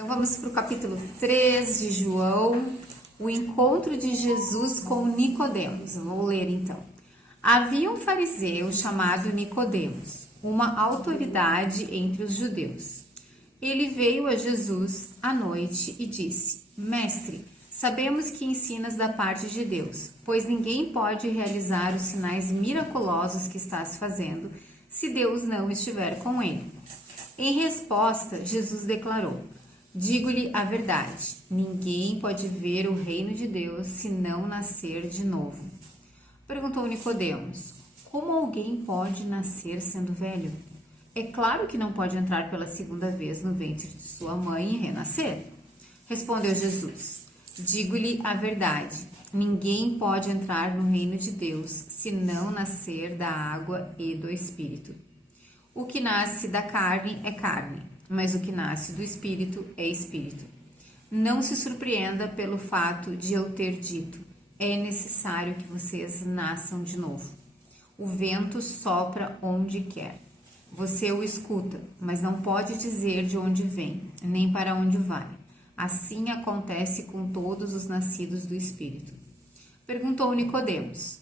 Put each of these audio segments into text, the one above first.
Então vamos para o capítulo 3 de João, o encontro de Jesus com Nicodemos. Eu vou ler então. Havia um fariseu chamado Nicodemos, uma autoridade entre os judeus. Ele veio a Jesus à noite e disse: Mestre, sabemos que ensinas da parte de Deus, pois ninguém pode realizar os sinais miraculosos que estás fazendo se Deus não estiver com ele. Em resposta, Jesus declarou: Digo-lhe a verdade, ninguém pode ver o reino de Deus se não nascer de novo. Perguntou Nicodemos: Como alguém pode nascer sendo velho? É claro que não pode entrar pela segunda vez no ventre de sua mãe e renascer. Respondeu Jesus: Digo-lhe a verdade, ninguém pode entrar no reino de Deus se não nascer da água e do Espírito. O que nasce da carne é carne, mas o que nasce do Espírito é Espírito. Não se surpreenda pelo fato de eu ter dito: é necessário que vocês nasçam de novo. O vento sopra onde quer. Você o escuta, mas não pode dizer de onde vem, nem para onde vai. Assim acontece com todos os nascidos do Espírito. Perguntou Nicodemos: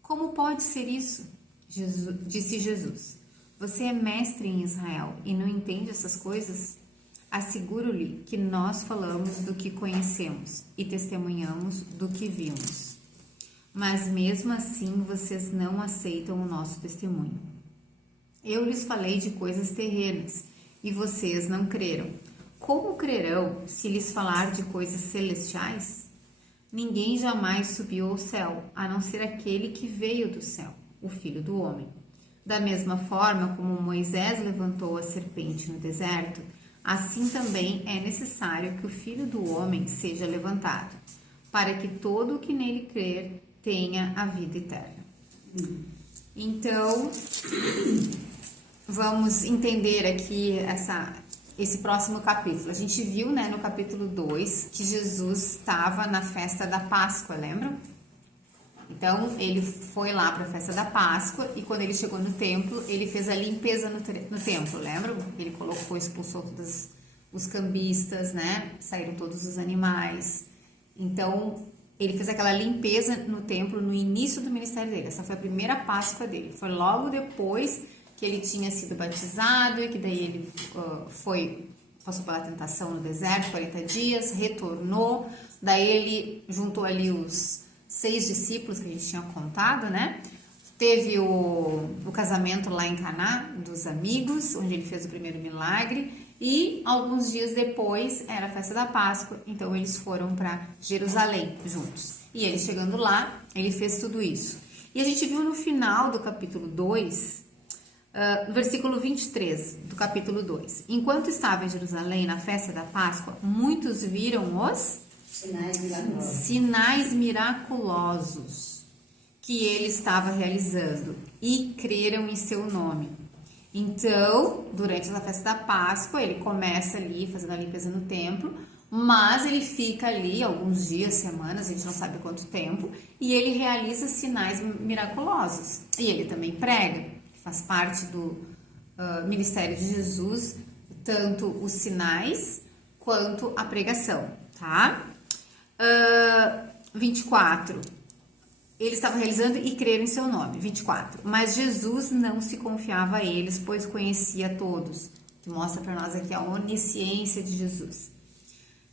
Como pode ser isso? Disse Jesus: Você é mestre em Israel e não entende essas coisas? Asseguro-lhe que nós falamos do que conhecemos e testemunhamos do que vimos. Mas mesmo assim vocês não aceitam o nosso testemunho. Eu lhes falei de coisas terrenas e vocês não creram. Como crerão se lhes falar de coisas celestiais? Ninguém jamais subiu ao céu, a não ser aquele que veio do céu, o Filho do Homem. Da mesma forma como Moisés levantou a serpente no deserto, assim também é necessário que o Filho do Homem seja levantado, para que todo o que nele crer tenha a vida eterna. Então, vamos entender aqui esse próximo capítulo. A gente viu, no capítulo 2, que Jesus estava na festa da Páscoa, lembram? Então, ele foi lá para a festa da Páscoa e quando ele chegou no templo, ele fez a limpeza no templo, lembram? Ele expulsou todos os cambistas, Saíram todos os animais. Então, ele fez aquela limpeza no templo no início do ministério dele. Essa foi a primeira Páscoa dele. Foi logo depois que ele tinha sido batizado e que daí ele passou pela tentação no deserto, 40 dias, retornou. Daí ele juntou ali os 6 discípulos que a gente tinha contado, Teve o casamento lá em Caná dos amigos, onde ele fez o primeiro milagre. E alguns dias depois era a festa da Páscoa, então eles foram para Jerusalém juntos. E ele chegando lá, ele fez tudo isso. E a gente viu no final do capítulo 2, no versículo 23 do capítulo 2. Enquanto estava em Jerusalém na festa da Páscoa, muitos viram os sinais miraculosos que ele estava realizando e creram em seu nome. Então, durante a festa da Páscoa, ele começa ali fazendo a limpeza no templo, mas ele fica ali alguns dias, semanas, a gente não sabe quanto tempo, e ele realiza sinais miraculosos. E ele também prega, faz parte do ministério de Jesus, tanto os sinais quanto a pregação, tá? 24. Ele estava realizando e creram em seu nome. 24. Mas Jesus não se confiava a eles, pois conhecia todos. Que mostra para nós aqui a onisciência de Jesus.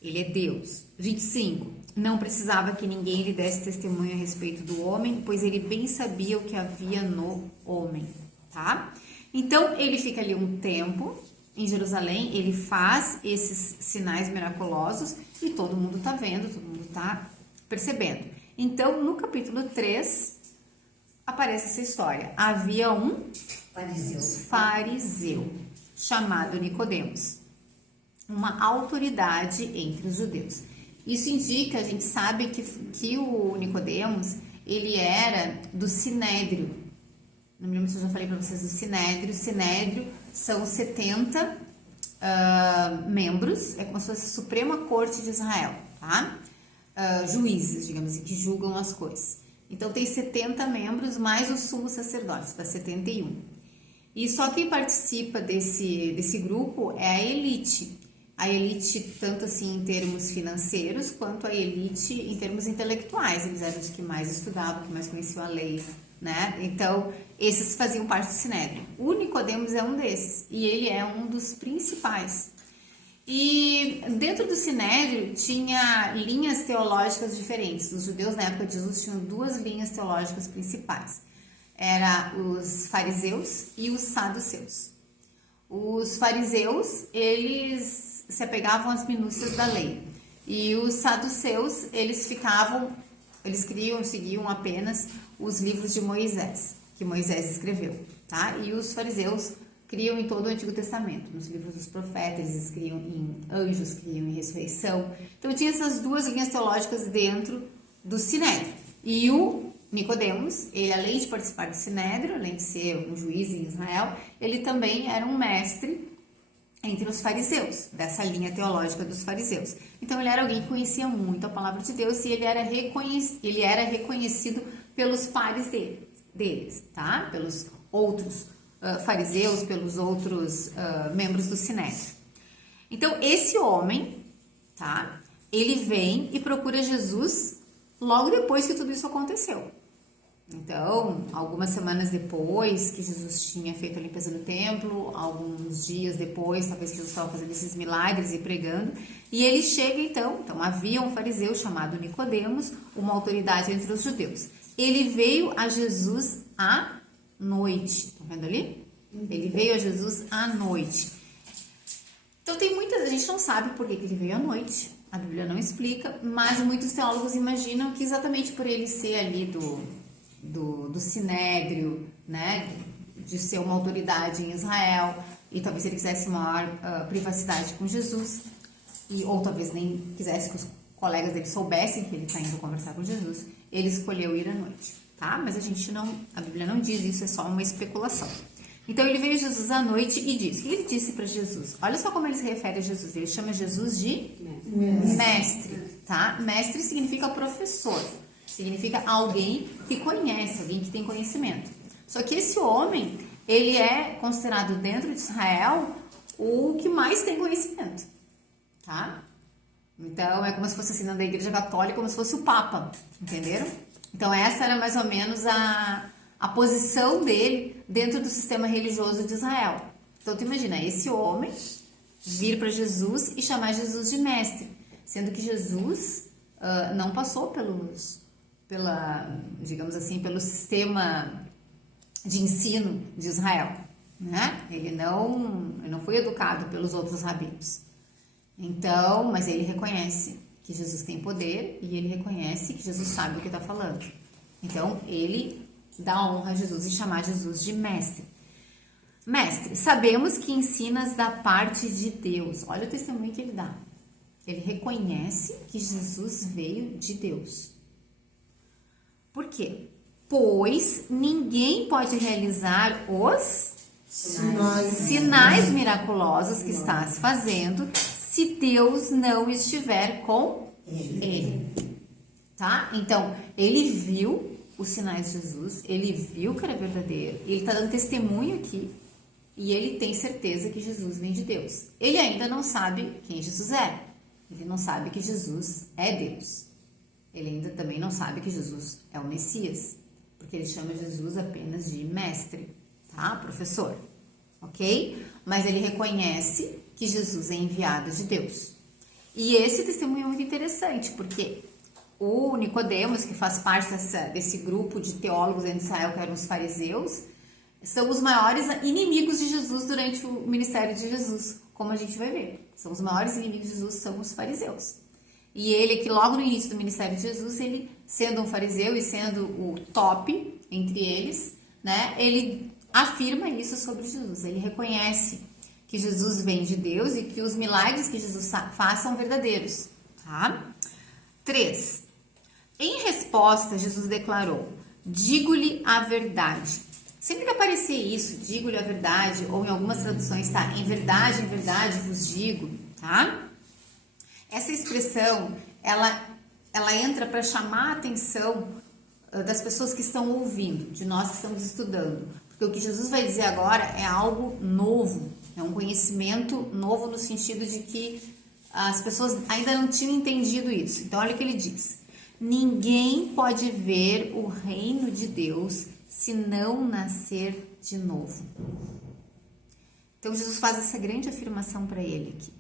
Ele é Deus. 25. Não precisava que ninguém lhe desse testemunho a respeito do homem, pois ele bem sabia o que havia no homem, tá? Então, ele fica ali um tempo em Jerusalém, ele faz esses sinais miraculosos e todo mundo tá vendo, todo mundo tá percebendo. Então, no capítulo 3, aparece essa história. Havia um fariseu chamado Nicodemos, uma autoridade entre os judeus. Isso indica, a gente sabe que o Nicodemos, ele era do Sinédrio. Não me lembro se eu já falei para vocês do Sinédrio. Sinédrio são 70 membros, é como se fosse a Suprema Corte de Israel, tá? Juízes, digamos assim, que julgam as coisas. Então, tem 70 membros, mais os sumos sacerdotes, dá 71. E só quem participa desse grupo é a elite. a elite tanto assim em termos financeiros, quanto a elite em termos intelectuais. Eles eram os que mais estudavam, que mais conheciam a lei, né? Então, esses faziam parte do Sinédrio. O Nicodemos é um desses, e ele é um dos principais. E dentro do Sinédrio tinha linhas teológicas diferentes. Os judeus na época de Jesus tinham duas linhas teológicas principais. Era os fariseus e os saduceus. Os fariseus, eles se apegavam às minúcias da lei. E os saduceus, eles seguiam apenas os livros de Moisés, que Moisés escreveu, tá? E os fariseus criam em todo o Antigo Testamento, nos livros dos profetas, eles criam em anjos, criam em ressurreição. Então tinha essas duas linhas teológicas dentro do Sinédrio. E o Nicodemos, ele além de participar do Sinédrio, além de ser um juiz em Israel, ele também era um mestre entre os fariseus, dessa linha teológica dos fariseus. Então ele era alguém que conhecia muito a palavra de Deus e ele era reconhecido pelos pares deles, tá? Pelos outros fariseus, pelos outros membros do Sinédrio. Então esse homem, tá? Ele vem e procura Jesus logo depois que tudo isso aconteceu. Então, algumas semanas depois que Jesus tinha feito a limpeza no templo, alguns dias depois, talvez que Jesus estava fazendo esses milagres e pregando, e ele chega então havia um fariseu chamado Nicodemos, uma autoridade entre os judeus. Ele veio a Jesus à noite, tá vendo ali? Ele veio a Jesus à noite. Então a gente não sabe por que ele veio à noite, a Bíblia não explica, mas muitos teólogos imaginam que exatamente por ele ser ali do Sinédrio, né, de ser uma autoridade em Israel, e talvez ele quisesse maior privacidade com Jesus, ou talvez nem quisesse que os colegas dele soubessem que ele está indo conversar com Jesus, ele escolheu ir à noite, tá? Mas a Bíblia não diz isso, é só uma especulação. Então ele veio a Jesus à noite e disse, o que ele disse para Jesus? Olha só como ele se refere a Jesus, ele chama Jesus de mestre, tá? Mestre significa professor. Significa alguém que conhece, alguém que tem conhecimento. Só que esse homem, ele é considerado dentro de Israel o que mais tem conhecimento, tá? Então, é como se fosse assim, da Igreja Católica, como se fosse o Papa, entenderam? Então, essa era mais ou menos a posição dele dentro do sistema religioso de Israel. Então, tu imagina, esse homem vir para Jesus e chamar Jesus de mestre, sendo que Jesus não passou digamos assim, pelo sistema de ensino de Israel, né? Ele não foi educado pelos outros rabinos. Então, mas ele reconhece que Jesus tem poder e ele reconhece que Jesus sabe o que está falando. Então, ele dá honra a Jesus e chamar Jesus de mestre. Mestre, sabemos que ensinas da parte de Deus. Olha o testemunho que ele dá. Ele reconhece que Jesus veio de Deus. Por quê? Pois ninguém pode realizar os sinais miraculosos que estás fazendo se Deus não estiver com ele. Tá? Então, ele viu os sinais de Jesus, ele viu que era verdadeiro, ele está dando testemunho aqui e ele tem certeza que Jesus vem de Deus. Ele ainda não sabe quem Jesus é, ele não sabe que Jesus é Deus. Ele ainda também não sabe que Jesus é o Messias, porque ele chama Jesus apenas de mestre, tá? Professor, ok? Mas ele reconhece que Jesus é enviado de Deus. E esse testemunho é muito interessante, porque o Nicodemos, que faz parte desse grupo de teólogos em Israel, que eram os fariseus, são os maiores inimigos de Jesus durante o ministério de Jesus, como a gente vai ver. São os maiores inimigos de Jesus, são os fariseus. E ele, que logo no início do ministério de Jesus, ele sendo um fariseu e sendo o top entre eles, né, ele afirma isso sobre Jesus. Ele reconhece que Jesus vem de Deus e que os milagres que Jesus faz são verdadeiros, tá? 3. Em resposta, Jesus declarou, digo-lhe a verdade. Sempre que aparecer isso, digo-lhe a verdade, ou em algumas traduções tá, em verdade vos digo, tá? Essa expressão, ela entra para chamar a atenção das pessoas que estão ouvindo, de nós que estamos estudando. Porque o que Jesus vai dizer agora é algo novo, É um conhecimento novo no sentido de que as pessoas ainda não tinham entendido isso. Então, olha o que ele diz. Ninguém pode ver o reino de Deus se não nascer de novo. Então, Jesus faz essa grande afirmação para ele aqui.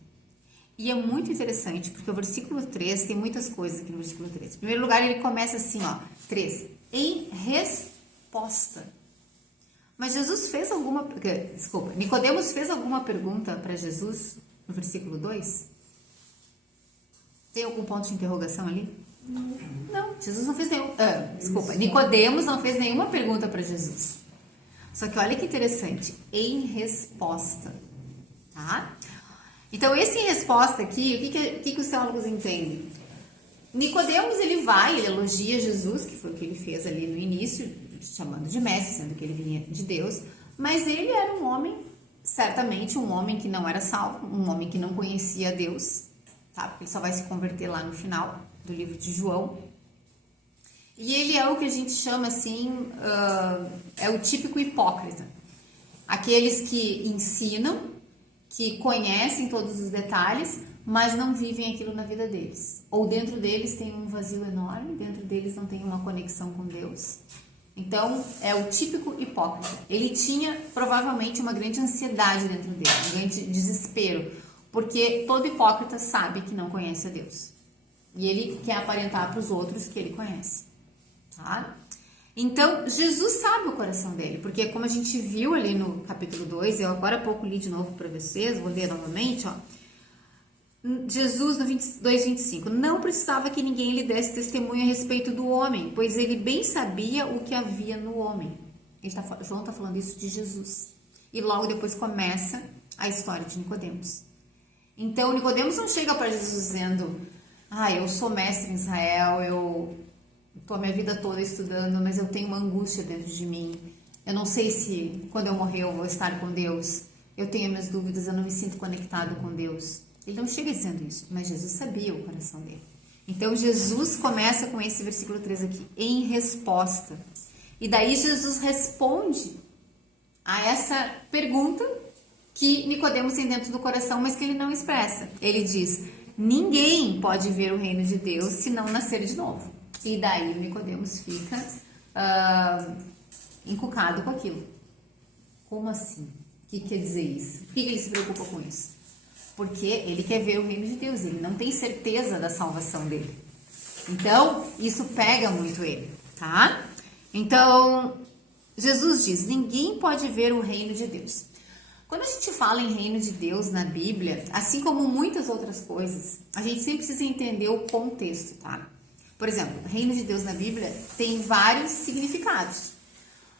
E é muito interessante, porque o versículo 3 tem muitas coisas aqui no versículo 3. Em primeiro lugar, ele começa assim, ó, 3. Em resposta. Mas Jesus fez alguma... Desculpa, Nicodemos fez alguma pergunta para Jesus no versículo 2? Tem algum ponto de interrogação ali? Não, Jesus não fez nenhum... Nicodemos não fez nenhuma pergunta para Jesus. Só que olha que interessante, em resposta, tá? Então, esse em resposta aqui, o que os teólogos entendem? Nicodemos, ele elogia Jesus, que foi o que ele fez ali no início, chamando de mestre, sendo que ele vinha de Deus, mas ele era um homem, certamente um homem que não era salvo, um homem que não conhecia Deus, tá? Porque ele só vai se converter lá no final do livro de João. E ele é o que a gente chama assim, é o típico hipócrita. Aqueles que ensinam, que conhecem todos os detalhes, mas não vivem aquilo na vida deles. Ou dentro deles tem um vazio enorme, dentro deles não tem uma conexão com Deus. Então, é o típico hipócrita. Ele tinha provavelmente uma grande ansiedade dentro dele, um grande desespero, porque todo hipócrita sabe que não conhece a Deus. E ele quer aparentar para os outros que ele conhece. Tá? Então, Jesus sabe o coração dele, porque como a gente viu ali no capítulo 2, eu agora há pouco li de novo para vocês, vou ler novamente, ó. Jesus, no 2:25, não precisava que ninguém lhe desse testemunho a respeito do homem, pois ele bem sabia o que havia no homem. João está falando isso de Jesus. E logo depois começa a história de Nicodemos. Então, Nicodemos não chega para Jesus dizendo, eu sou mestre em Israel, eu estou a minha vida toda estudando, mas eu tenho uma angústia dentro de mim. Eu não sei se quando eu morrer eu vou estar com Deus. Eu tenho minhas dúvidas, eu não me sinto conectado com Deus. Ele não chega dizendo isso, mas Jesus sabia o coração dele. Então, Jesus começa com esse versículo 3 aqui, em resposta. E daí Jesus responde a essa pergunta que Nicodemos tem dentro do coração, mas que ele não expressa. Ele diz, ninguém pode ver o reino de Deus se não nascer de novo. E daí Nicodemos fica encucado com aquilo. Como assim? O que quer dizer isso? Por que ele se preocupa com isso? Porque ele quer ver o reino de Deus, ele não tem certeza da salvação dele. Então, isso pega muito ele, tá? Então, Jesus diz, ninguém pode ver o reino de Deus. Quando a gente fala em reino de Deus na Bíblia, assim como muitas outras coisas, a gente sempre precisa entender o contexto, tá? Por exemplo, reino de Deus na Bíblia tem vários significados.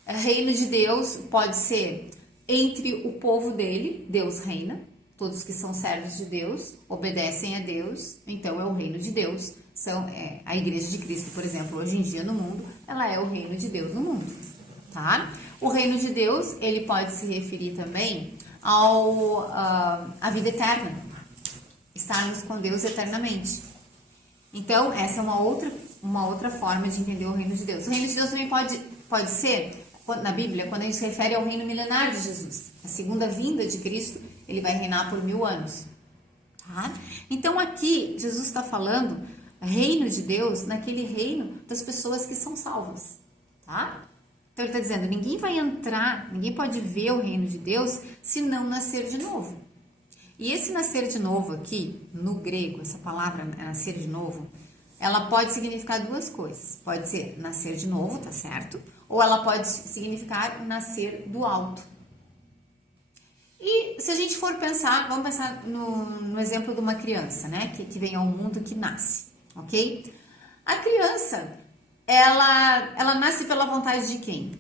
Reino de Deus pode ser entre o povo dele, Deus reina, todos que são servos de Deus obedecem a Deus, então é o reino de Deus. A igreja de Cristo, por exemplo, hoje em dia no mundo, ela é o reino de Deus no mundo, tá? O reino de Deus, ele pode se referir também à vida eterna, estarmos com Deus eternamente. Então, essa é uma outra forma de entender o reino de Deus. O reino de Deus também pode ser, na Bíblia, quando a gente se refere ao reino milenar de Jesus. A segunda vinda de Cristo, ele vai reinar por 1000 anos. Tá? Então, aqui, Jesus está falando reino de Deus, naquele reino das pessoas que são salvas. Tá? Então, ele está dizendo, ninguém vai entrar, ninguém pode ver o reino de Deus se não nascer de novo. E esse nascer de novo aqui, no grego, essa palavra nascer de novo, ela pode significar duas coisas. Pode ser nascer de novo, tá certo? Ou ela pode significar nascer do alto. E se a gente for pensar, vamos pensar no exemplo de uma criança, né? Que vem ao mundo, que nasce, ok? A criança, ela nasce pela vontade de quem?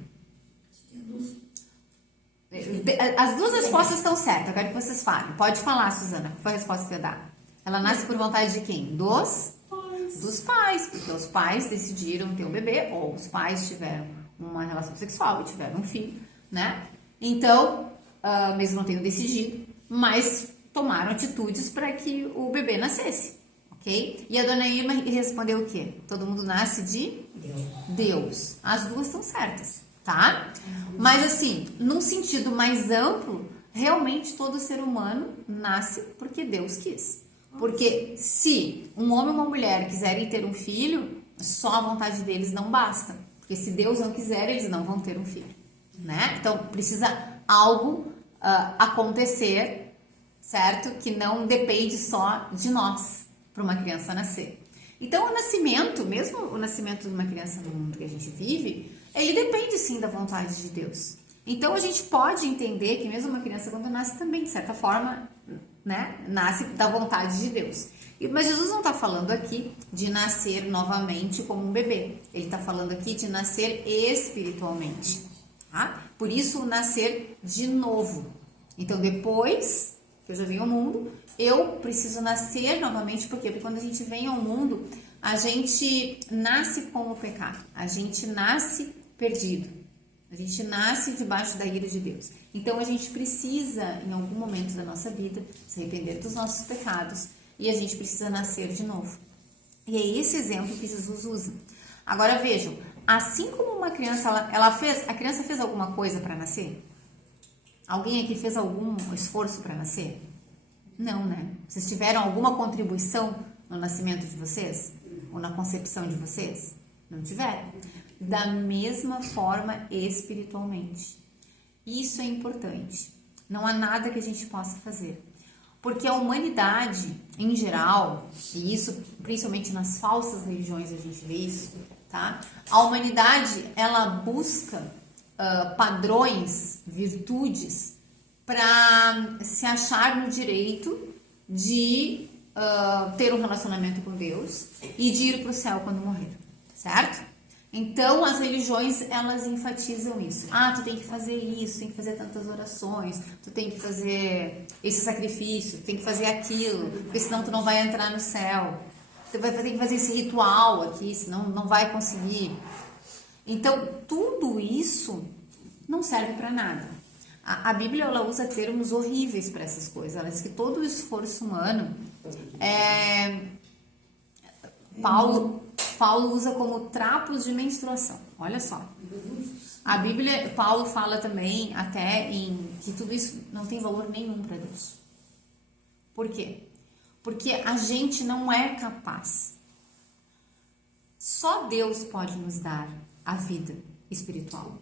As duas respostas estão certas, eu quero que vocês falem. Pode falar, Suzana, qual foi a resposta que você dá? Ela nasce por vontade de quem? Dos pais, porque os pais decidiram ter um bebê, ou os pais tiveram uma relação sexual e tiveram um filho, né? Então, mesmo não tendo decidido, mas tomaram atitudes para que o bebê nascesse, ok? E a dona Irma respondeu o quê? Todo mundo nasce de Deus. As duas estão certas, tá? Mas assim, num sentido mais amplo, realmente todo ser humano nasce porque Deus quis. Porque se um homem e uma mulher quiserem ter um filho, só a vontade deles não basta. Porque se Deus não quiser, eles não vão ter um filho, né? Então precisa algo acontecer, certo? Que não depende só de nós para uma criança nascer. Então o nascimento, mesmo o nascimento de uma criança no mundo que a gente vive, ele depende sim da vontade de Deus. Então a gente pode entender que mesmo uma criança quando nasce também, de certa forma, né, nasce da vontade de Deus. Mas Jesus não está falando aqui de nascer novamente como um bebê. Ele está falando aqui de nascer espiritualmente. Tá? Por isso, o nascer de novo. Então, depois que eu já vim ao mundo, eu preciso nascer novamente. Por quê? Porque quando a gente vem ao mundo, a gente nasce com o pecado. A gente nasce perdido. A gente nasce debaixo da ira de Deus. Então, a gente precisa, em algum momento da nossa vida, se arrepender dos nossos pecados. E a gente precisa nascer de novo. E é esse exemplo que Jesus usa. Agora, vejam. Assim como uma criança, a criança fez alguma coisa para nascer? Alguém aqui fez algum esforço para nascer? Não, né? Vocês tiveram alguma contribuição no nascimento de vocês? Ou na concepção de vocês? Não tiveram. Da mesma forma espiritualmente. Isso é importante. Não há nada que a gente possa fazer. Porque a humanidade, em geral, e isso principalmente nas falsas religiões a gente vê isso, tá? A humanidade, ela busca padrões, virtudes, para se achar no direito de ter um relacionamento com Deus e de ir para o céu quando morrer, certo? Então, as religiões, elas enfatizam isso. Ah, tu tem que fazer isso, tem que fazer tantas orações, tu tem que fazer esse sacrifício, tu tem que fazer aquilo, porque senão tu não vai entrar no céu. Tu vai ter que fazer esse ritual aqui, senão não vai conseguir. Então, tudo isso não serve para nada. A Bíblia, ela usa termos horríveis para essas coisas. Ela diz que todo o esforço humano Paulo usa como trapos de menstruação. Olha só. A Bíblia, Paulo fala também até que tudo isso não tem valor nenhum para Deus. Por quê? Porque a gente não é capaz. Só Deus pode nos dar a vida espiritual.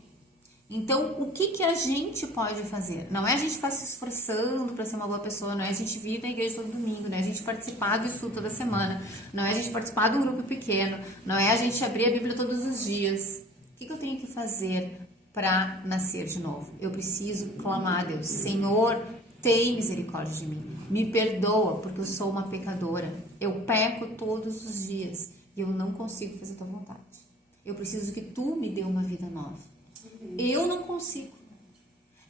Então, o que a gente pode fazer? Não é a gente ficar se esforçando para ser uma boa pessoa, não é a gente vir na igreja todo domingo, não é a gente participar do estudo toda semana, não é a gente participar de um grupo pequeno, não é a gente abrir a Bíblia todos os dias. O que eu tenho que fazer para nascer de novo? Eu preciso clamar a Deus: Senhor, tem misericórdia de mim, me perdoa, porque eu sou uma pecadora, eu peco todos os dias e eu não consigo fazer a tua vontade. Eu preciso que tu me dê uma vida nova. Eu não consigo.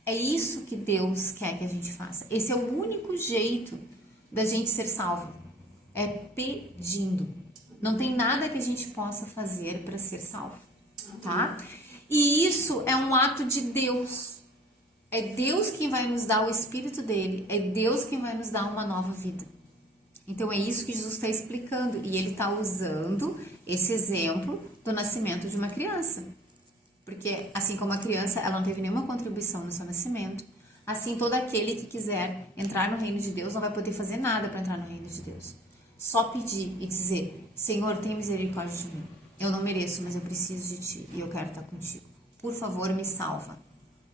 É isso que Deus quer que a gente faça. Esse é o único jeito da gente ser salvo. É pedindo. Não tem nada que a gente possa fazer para ser salvo, tá? E isso é um ato de Deus. É Deus quem vai nos dar o Espírito dele. É Deus quem vai nos dar uma nova vida. Então é isso que Jesus está explicando. E ele está usando esse exemplo do nascimento de uma criança. Porque assim como a criança, ela não teve nenhuma contribuição no seu nascimento, assim todo aquele que quiser entrar no reino de Deus não vai poder fazer nada para entrar no reino de Deus. Só pedir e dizer: Senhor, tem misericórdia de mim. Eu não mereço, mas eu preciso de ti e eu quero estar contigo. Por favor, me salva.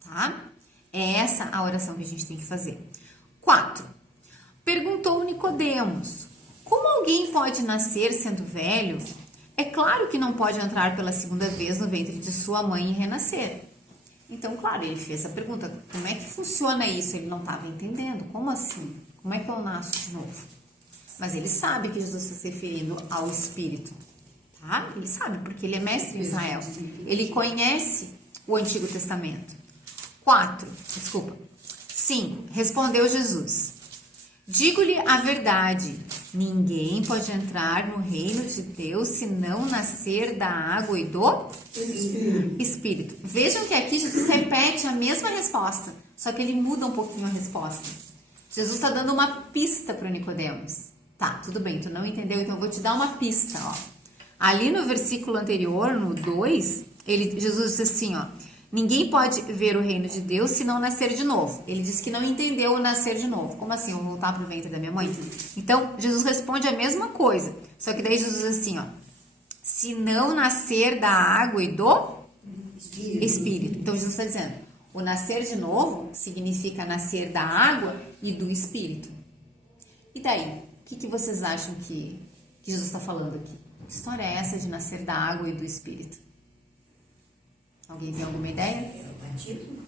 Tá? É essa a oração que a gente tem que fazer. 4. Perguntou Nicodemos: como alguém pode nascer sendo velho? É claro que não pode entrar pela segunda vez no ventre de sua mãe e renascer. Então, claro, ele fez a pergunta: como é que funciona isso? Ele não estava entendendo. Como assim? Como é que eu nasço de novo? Mas ele sabe que Jesus está se referindo ao Espírito. Tá? Ele sabe, porque ele é mestre em Israel. Ele conhece o Antigo Testamento. 5. Respondeu Jesus: digo-lhe a verdade, ninguém pode entrar no reino de Deus se não nascer da água e do Espírito. Vejam que aqui Jesus repete a mesma resposta, só que ele muda um pouquinho a resposta. Jesus está dando uma pista para Nicodemos. Tá, tudo bem, tu não entendeu, então eu vou te dar uma pista. Ó. Ali no versículo anterior, no 2, Jesus disse assim, ó: Ninguém pode ver o reino de Deus se não nascer de novo. Ele diz que não entendeu o nascer de novo. Como assim? Eu vou voltar para o ventre da minha mãe? Então, Jesus responde a mesma coisa. Só que daí Jesus diz assim, ó. Se não nascer da água e do Espírito. Então, Jesus está dizendo, o nascer de novo significa nascer da água e do Espírito. E daí? O que vocês acham que Jesus está falando aqui? Que história é essa de nascer da água e do Espírito? Alguém tem alguma ideia? É o batismo.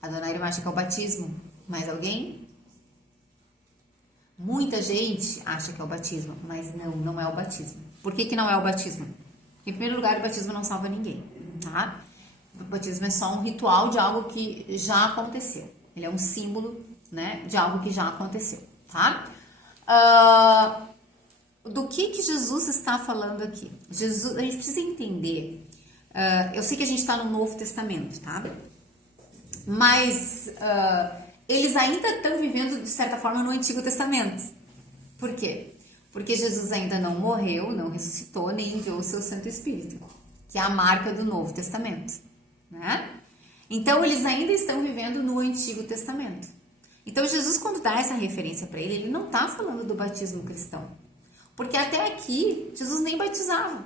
A dona Irma acha que é o batismo. Mais alguém? Muita gente acha que é o batismo, mas não é o batismo. Por que não é o batismo? Em primeiro lugar, o batismo não salva ninguém, tá? O batismo é só um ritual de algo que já aconteceu. Ele é um símbolo, né, de algo que já aconteceu, tá? Do que Jesus está falando aqui? Jesus, a gente precisa entender. Eu sei que a gente está no Novo Testamento, tá? Mas eles ainda estão vivendo, de certa forma, no Antigo Testamento. Por quê? Porque Jesus ainda não morreu, não ressuscitou, nem enviou o seu Santo Espírito, que é a marca do Novo Testamento, né? Então, eles ainda estão vivendo no Antigo Testamento. Então, Jesus, quando dá essa referência para ele não está falando do batismo cristão. Porque até aqui, Jesus nem batizava.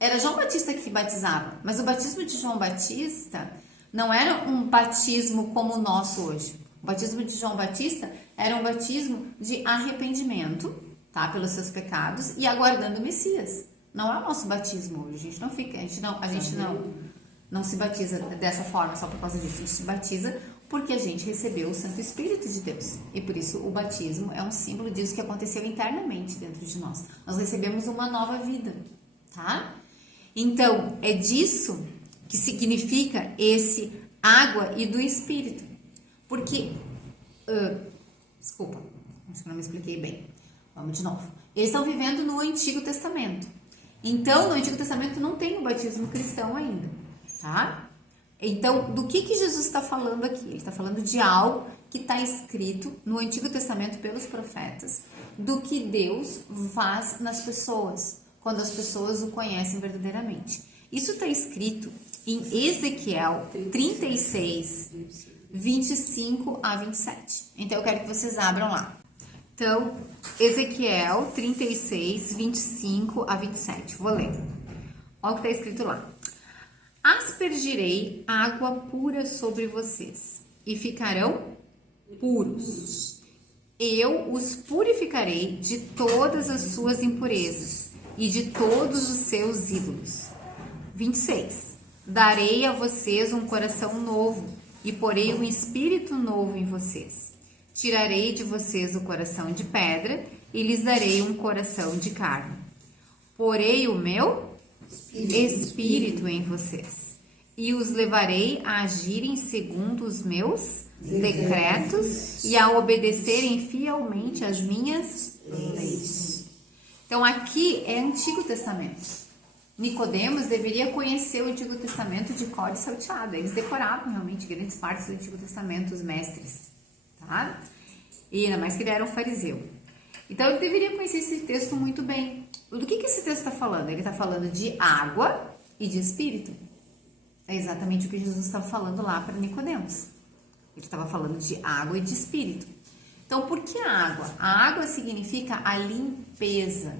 Era João Batista que batizava, mas o batismo de João Batista não era um batismo como o nosso hoje. O batismo de João Batista era um batismo de arrependimento, tá, pelos seus pecados e aguardando o Messias. Não é o nosso batismo hoje. A gente não se batiza dessa forma só por causa disso. A gente se batiza porque a gente recebeu o Santo Espírito de Deus. E por isso o batismo é um símbolo disso que aconteceu internamente dentro de nós. Nós recebemos uma nova vida, tá? Então, é disso que significa esse água e do Espírito. Porque, desculpa, acho que não me expliquei bem. Vamos de novo. Eles estão vivendo no Antigo Testamento. Então, no Antigo Testamento não tem o batismo cristão ainda, tá? Então, do que Jesus está falando aqui? Ele está falando de algo que está escrito no Antigo Testamento pelos profetas, do que Deus faz nas pessoas, quando as pessoas o conhecem verdadeiramente. Isso está escrito em Ezequiel 36, 25 a 27. Então, eu quero que vocês abram lá. Então, Ezequiel 36, 25 a 27. Vou ler. Olha o que está escrito lá. Aspergirei água pura sobre vocês e ficarão puros. Eu os purificarei de todas as suas impurezas e de todos os seus ídolos. 26. Darei a vocês um coração novo e porei um espírito novo em vocês. Tirarei de vocês o coração de pedra e lhes darei um coração de carne. Porei o meu espírito em vocês e os levarei a agirem segundo os meus decretos e a obedecerem fielmente as minhas leis. Então, aqui é Antigo Testamento. Nicodemos deveria conhecer o Antigo Testamento de cor e salteado. Eles decoravam realmente grandes partes do Antigo Testamento, os mestres, tá? E ainda mais que ele era um fariseu. Então, ele deveria conhecer esse texto muito bem. Do que esse texto está falando? Ele está falando de água e de espírito. É exatamente o que Jesus estava falando lá para Nicodemos. Ele estava falando de água e de espírito. Então, por que a água? A água significa a limpeza.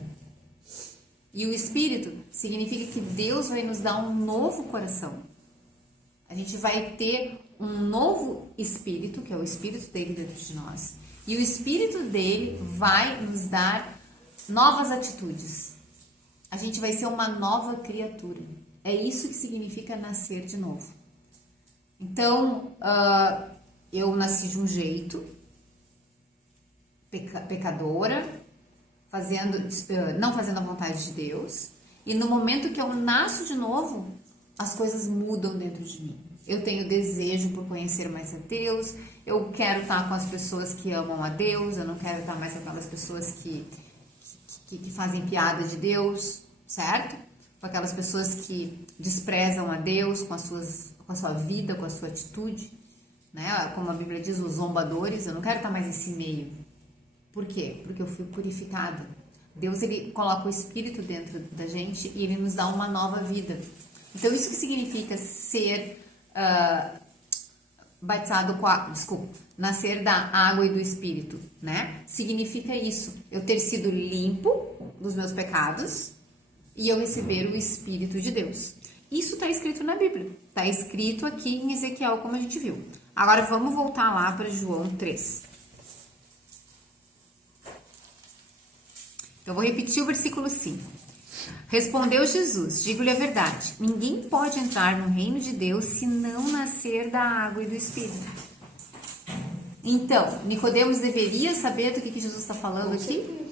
E o espírito significa que Deus vai nos dar um novo coração. A gente vai ter um novo espírito, que é o espírito dele dentro de nós. E o espírito dele vai nos dar novas atitudes. A gente vai ser uma nova criatura. É isso que significa nascer de novo. Então, eu nasci de um jeito, pecadora, não fazendo a vontade de Deus. E no momento que eu nasço de novo, as coisas mudam dentro de mim. Eu tenho desejo por conhecer mais a Deus, eu quero estar com as pessoas que amam a Deus, eu não quero estar mais com aquelas pessoas que fazem piada de Deus, certo? Com aquelas pessoas que desprezam a Deus com a sua vida, com a sua atitude, né? Como a Bíblia diz, os zombadores. Eu não quero estar mais nesse meio. Por quê? Porque eu fui purificada. Deus, ele coloca o Espírito dentro da gente e ele nos dá uma nova vida. Então, isso que significa ser batizado com a, nascer da água e do Espírito, né? Significa isso, eu ter sido limpo dos meus pecados e eu receber o Espírito de Deus. Isso está escrito na Bíblia, está escrito aqui em Ezequiel, como a gente viu. Agora vamos voltar lá para João 3. Eu vou repetir o versículo 5. Respondeu Jesus, digo-lhe a verdade, ninguém pode entrar no reino de Deus se não nascer da água e do Espírito. Então, Nicodemos deveria saber do que Jesus está falando aqui?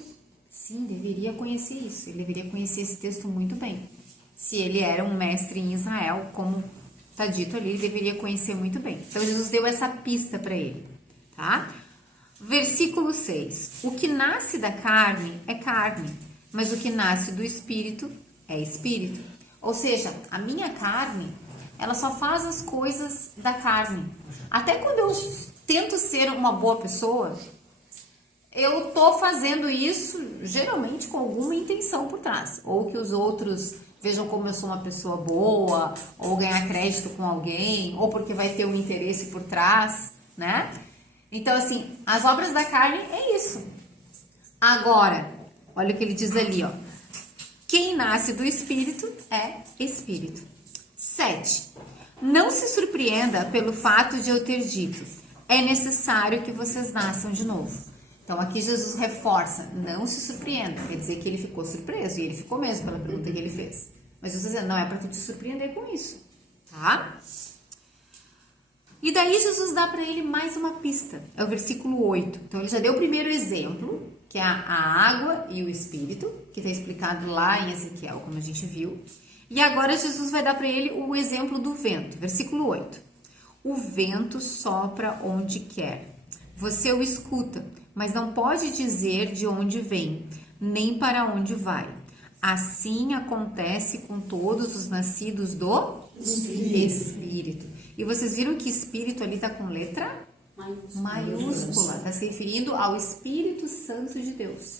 Sim, deveria conhecer isso, ele deveria conhecer esse texto muito bem. Se ele era um mestre em Israel, como está dito ali, ele deveria conhecer muito bem. Então, Jesus deu essa pista para ele, tá? Versículo 6. O que nasce da carne é carne, mas o que nasce do Espírito é Espírito. Ou seja, a minha carne, ela só faz as coisas da carne. Até quando eu tento ser uma boa pessoa, eu tô fazendo isso geralmente com alguma intenção por trás. Ou que os outros vejam como eu sou uma pessoa boa, ou ganhar crédito com alguém, ou porque vai ter um interesse por trás, né? Então, assim, as obras da carne é isso. Agora, olha o que ele diz ali, ó. Quem nasce do Espírito é Espírito. 7. Não se surpreenda pelo fato de eu ter dito, é necessário que vocês nasçam de novo. Então, aqui Jesus reforça, não se surpreenda. Quer dizer que ele ficou surpreso, e ele ficou mesmo pela pergunta que ele fez. Mas Jesus dizendo, não é para tu te surpreender com isso, tá? E daí Jesus dá para ele mais uma pista, é o versículo 8. Então ele já deu o primeiro exemplo, que é a água e o Espírito, que está explicado lá em Ezequiel, como a gente viu. E agora Jesus vai dar para ele o exemplo do vento, versículo 8. O vento sopra onde quer, você o escuta, mas não pode dizer de onde vem, nem para onde vai. Assim acontece com todos os nascidos do Espírito. E vocês viram que Espírito ali está com letra maiúscula. Está se referindo ao Espírito Santo de Deus.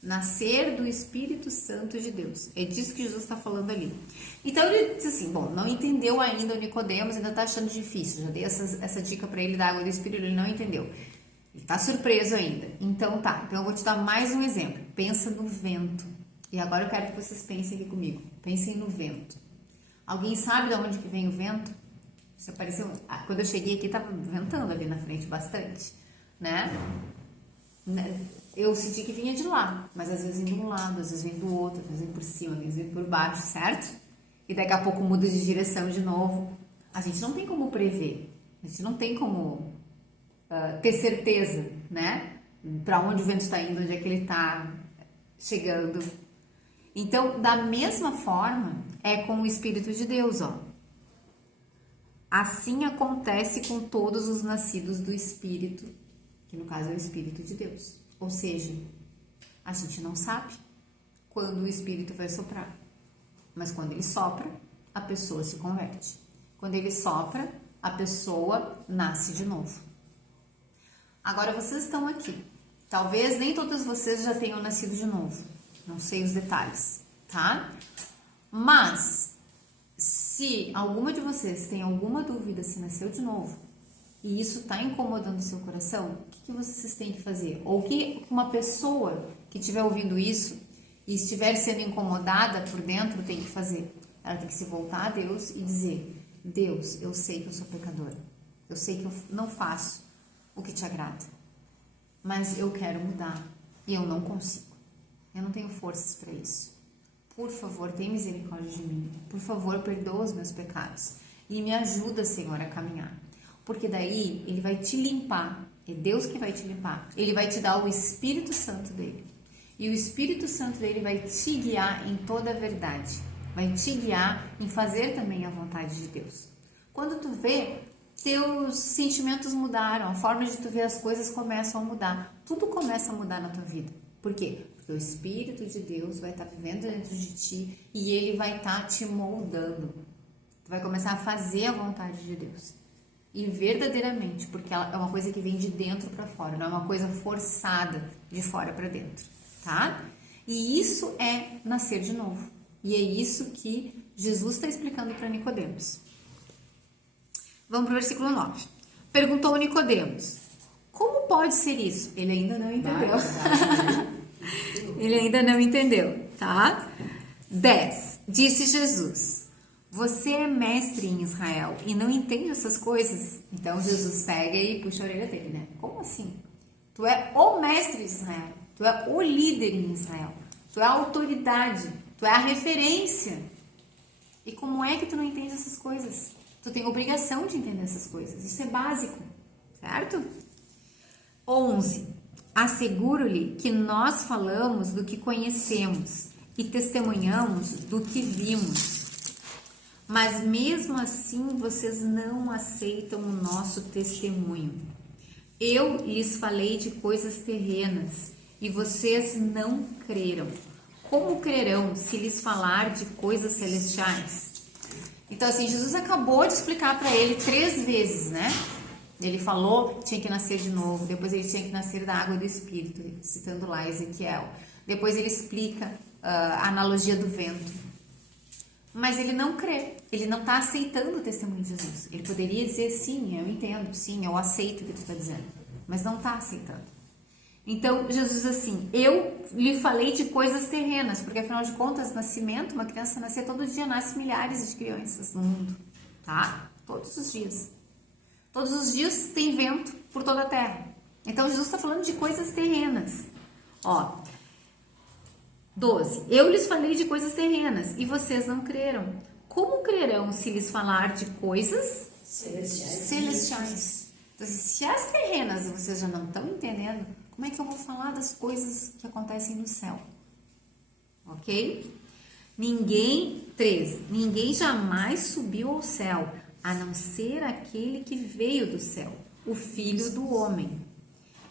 Nascer do Espírito Santo de Deus. É disso que Jesus está falando ali. Então ele diz assim, bom, não entendeu ainda o Nicodemos, ainda está achando difícil. Já dei essa dica para ele da água do Espírito, ele não entendeu. Ele está surpreso ainda. Então tá, então eu vou te dar mais um exemplo. Pensa no vento. E agora eu quero que vocês pensem aqui comigo. Pensem no vento. Alguém sabe de onde que vem o vento? Isso apareceu, quando eu cheguei aqui estava ventando ali na frente bastante, né? Eu senti que vinha de lá, mas às vezes vem de um lado, às vezes vem do outro, às vezes vem por cima, às vezes vem por baixo, certo? E daqui a pouco muda de direção de novo. A gente não tem como prever, a gente não tem como ter certeza, né? Para onde o vento está indo, onde é que ele está chegando. Então, da mesma forma, é com o Espírito de Deus, ó. Assim acontece com todos os nascidos do Espírito, que no caso é o Espírito de Deus. Ou seja, a gente não sabe quando o Espírito vai soprar, mas quando ele sopra, a pessoa se converte. Quando ele sopra, a pessoa nasce de novo. Agora vocês estão aqui. Talvez nem todos vocês já tenham nascido de novo. Não sei os detalhes, tá? Mas se alguma de vocês tem alguma dúvida se nasceu de novo e isso está incomodando o seu coração, o que vocês têm que fazer? Ou que uma pessoa que estiver ouvindo isso e estiver sendo incomodada por dentro tem que fazer? Ela tem que se voltar a Deus e dizer, Deus, eu sei que eu sou pecadora, eu sei que eu não faço o que te agrada, mas eu quero mudar e eu não consigo, eu não tenho forças para isso. Por favor, tenha misericórdia de mim. Por favor, perdoa os meus pecados. E me ajuda, Senhor, a caminhar. Porque daí, Ele vai te limpar. É Deus que vai te limpar. Ele vai te dar o Espírito Santo dEle. E o Espírito Santo dEle vai te guiar em toda a verdade. Vai te guiar em fazer também a vontade de Deus. Quando tu vê, teus sentimentos mudaram. A forma de tu ver as coisas começam a mudar. Tudo começa a mudar na tua vida. Por quê? Porque o Espírito de Deus vai estar vivendo dentro de ti e ele vai estar te moldando. Tu vai começar a fazer a vontade de Deus. E verdadeiramente, porque é uma coisa que vem de dentro para fora, não é uma coisa forçada de fora para dentro, tá? E isso é nascer de novo. E é isso que Jesus está explicando para Nicodemos. Vamos para o versículo 9. Perguntou Nicodemos: como pode ser isso? Ele ainda não entendeu. Ele ainda não entendeu, tá? 10. Disse Jesus: você é mestre em Israel e não entende essas coisas? Então Jesus pega e puxa a orelha dele, né? Como assim? Tu é o mestre de Israel, tu é o líder em Israel, tu é a autoridade, tu é a referência. E como é que tu não entende essas coisas? Tu tem obrigação de entender essas coisas, isso é básico, certo? 11. Asseguro-lhe que nós falamos do que conhecemos e testemunhamos do que vimos. Mas mesmo assim vocês não aceitam o nosso testemunho. Eu lhes falei de coisas terrenas e vocês não creram. Como crerão se lhes falar de coisas celestiais? Então, assim, Jesus acabou de explicar para ele 3 vezes, né? Ele falou que tinha que nascer de novo, depois ele tinha que nascer da água e do Espírito, citando lá Ezequiel. Depois ele explica a analogia do vento. Mas ele não crê, ele não está aceitando o testemunho de Jesus. Ele poderia dizer, sim, eu entendo, sim, eu aceito o que tu está dizendo, mas não está aceitando. Então, Jesus diz assim, eu lhe falei de coisas terrenas, porque afinal de contas, nascimento, uma criança nascer todo dia, nasce milhares de crianças no mundo, tá? Todos os dias. Todos os dias tem vento por toda a terra. Então, Jesus está falando de coisas terrenas. Ó, 12. Eu lhes falei de coisas terrenas e vocês não creram. Como crerão se lhes falar de coisas celestiais? Então, se as terrenas vocês já não estão entendendo, como é que eu vou falar das coisas que acontecem no céu? Ok? 13. Ninguém jamais subiu ao céu, a não ser aquele que veio do céu, o Filho do Homem.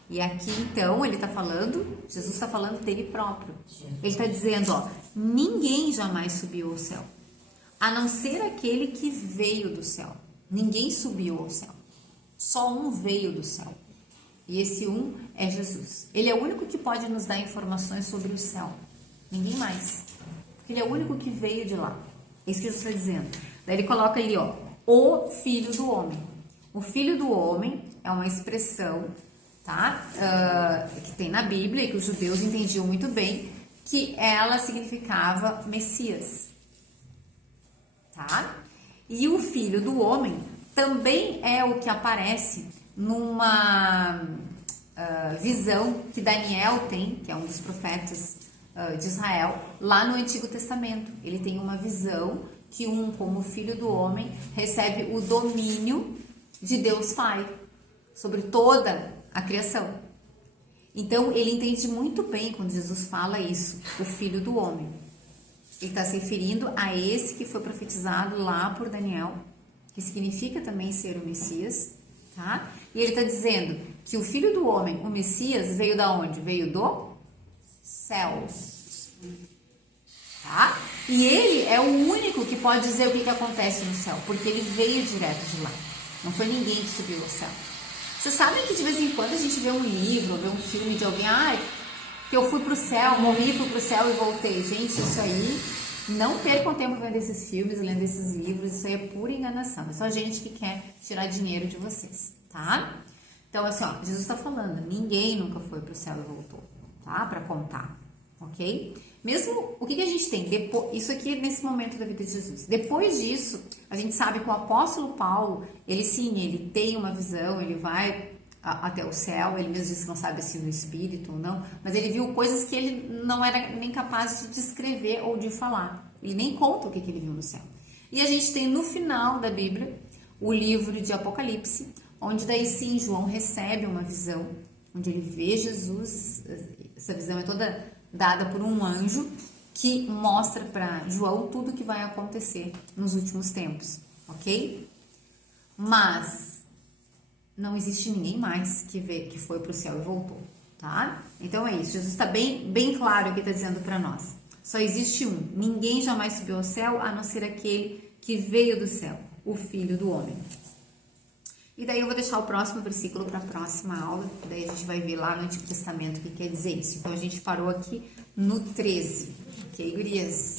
E aqui, então, ele está falando, Jesus está falando dele próprio. Ele está dizendo, ó, ninguém jamais subiu ao céu, a não ser aquele que veio do céu. Ninguém subiu ao céu. Só um veio do céu. E esse um é Jesus. Ele é o único que pode nos dar informações sobre o céu. Ninguém mais. Porque ele é o único que veio de lá. É isso que Jesus está dizendo. Daí ele coloca ali, ó, o Filho do Homem. O Filho do Homem é uma expressão, tá? Que tem na Bíblia e que os judeus entendiam muito bem, que ela significava Messias, tá? E o Filho do Homem também é o que aparece numa visão que Daniel tem, que é um dos profetas de Israel, lá no Antigo Testamento. Ele tem uma visão que como Filho do Homem, recebe o domínio de Deus Pai sobre toda a criação. Então, ele entende muito bem quando Jesus fala isso, o Filho do Homem. Ele está se referindo a esse que foi profetizado lá por Daniel, que significa também ser o Messias, tá? E ele está dizendo que o Filho do Homem, o Messias, veio da onde? Veio do céu, tá? E ele é o único que pode dizer o que acontece no céu, porque ele veio direto de lá. Não foi ninguém que subiu ao céu. Vocês sabem que de vez em quando a gente vê um livro, vê um filme de alguém, que eu fui pro céu, morri, fui pro céu e voltei. Gente, isso aí, não percam tempo vendo esses filmes, lendo esses livros, isso aí é pura enganação. É só gente que quer tirar dinheiro de vocês, tá? Então, assim, ó, Jesus está falando, ninguém nunca foi pro céu e voltou, tá? Para contar, ok? Mesmo, o que a gente tem? Isso aqui nesse momento da vida de Jesus. Depois disso, a gente sabe que o apóstolo Paulo, ele tem uma visão, ele vai até o céu, ele mesmo disse que não sabe se no espírito ou não, mas ele viu coisas que ele não era nem capaz de descrever ou de falar. Ele nem conta o que ele viu no céu. E a gente tem no final da Bíblia, o livro de Apocalipse, onde daí sim João recebe uma visão, onde ele vê Jesus, essa visão é toda dada por um anjo que mostra para João tudo o que vai acontecer nos últimos tempos, ok? Mas não existe ninguém mais que foi para o céu e voltou, tá? Então é isso, Jesus está bem claro o que está dizendo para nós. Só existe um, ninguém jamais subiu ao céu, a não ser aquele que veio do céu, o Filho do Homem. E daí eu vou deixar o próximo versículo para a próxima aula, daí a gente vai ver lá no Antigo Testamento o que quer dizer isso. Então a gente parou aqui no 13, ok, gurias?